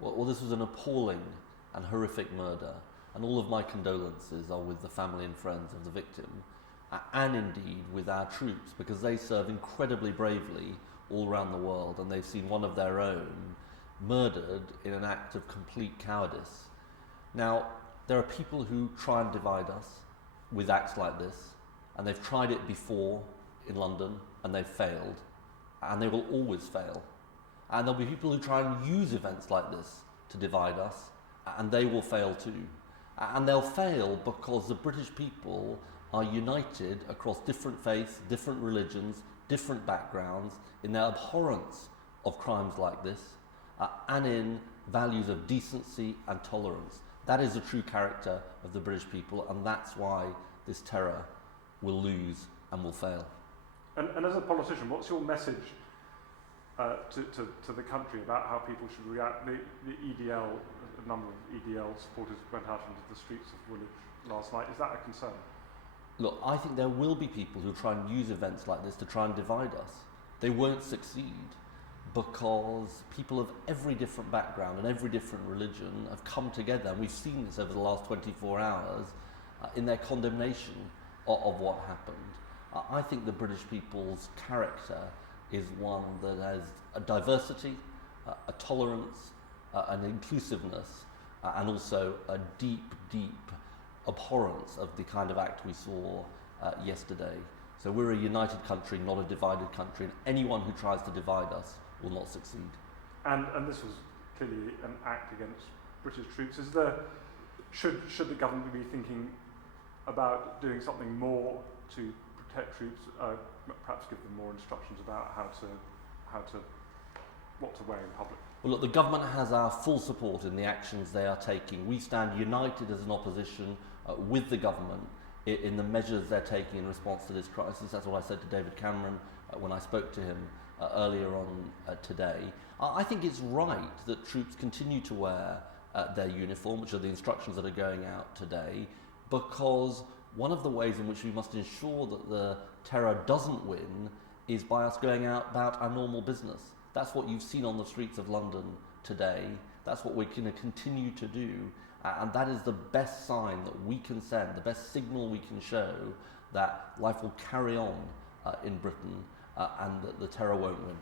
Well, this was an appalling and horrific murder, and all of my condolences are with the family and friends of the victim, and indeed with our troops, because they serve incredibly bravely all around the world, and they've seen one of their own murdered in an act of complete cowardice. Now, there are people who try and divide us with acts like this, and they've tried it before in London, and they've failed, and they will always fail. And there'll be people who try and use events like this to divide us, and they will fail too. And they'll fail because the British people are united across different faiths, different religions, different backgrounds, in their abhorrence of crimes like this, and in values of decency and tolerance. That is the true character of the British people, and that's why this terror will lose and will fail. And as a politician, what's your message to the country about how people should react? The EDL, a number of EDL supporters went out into the streets of Woolwich last night. Is that a concern? Look, I think there will be people who try and use events like this to try and divide us. They won't succeed because people of every different background and every different religion have come together, and we've seen this over the last 24 hours in their condemnation of what happened. I think the British people's character is one that has a diversity, a tolerance, an inclusiveness, and also a deep, deep abhorrence of the kind of act we saw yesterday. So we're a united country, not a divided country, and anyone who tries to divide us will not succeed. And this was clearly an act against British troops. Should the government be thinking about doing something more to protect troops, perhaps give them more instructions about what to wear in public? Well, look, the government has our full support in the actions they are taking. We stand united as an opposition with the government in the measures they're taking in response to this crisis. That's what I said to David Cameron when I spoke to him earlier on today. I think it's right that troops continue to wear their uniform, which are the instructions that are going out today, because one of the ways in which we must ensure that the terror doesn't win is by us going out about our normal business. That's what you've seen on the streets of London today. That's what we're going to continue to do. And that is the best sign that we can send, the best signal we can show that life will carry on in Britain and that the terror won't win.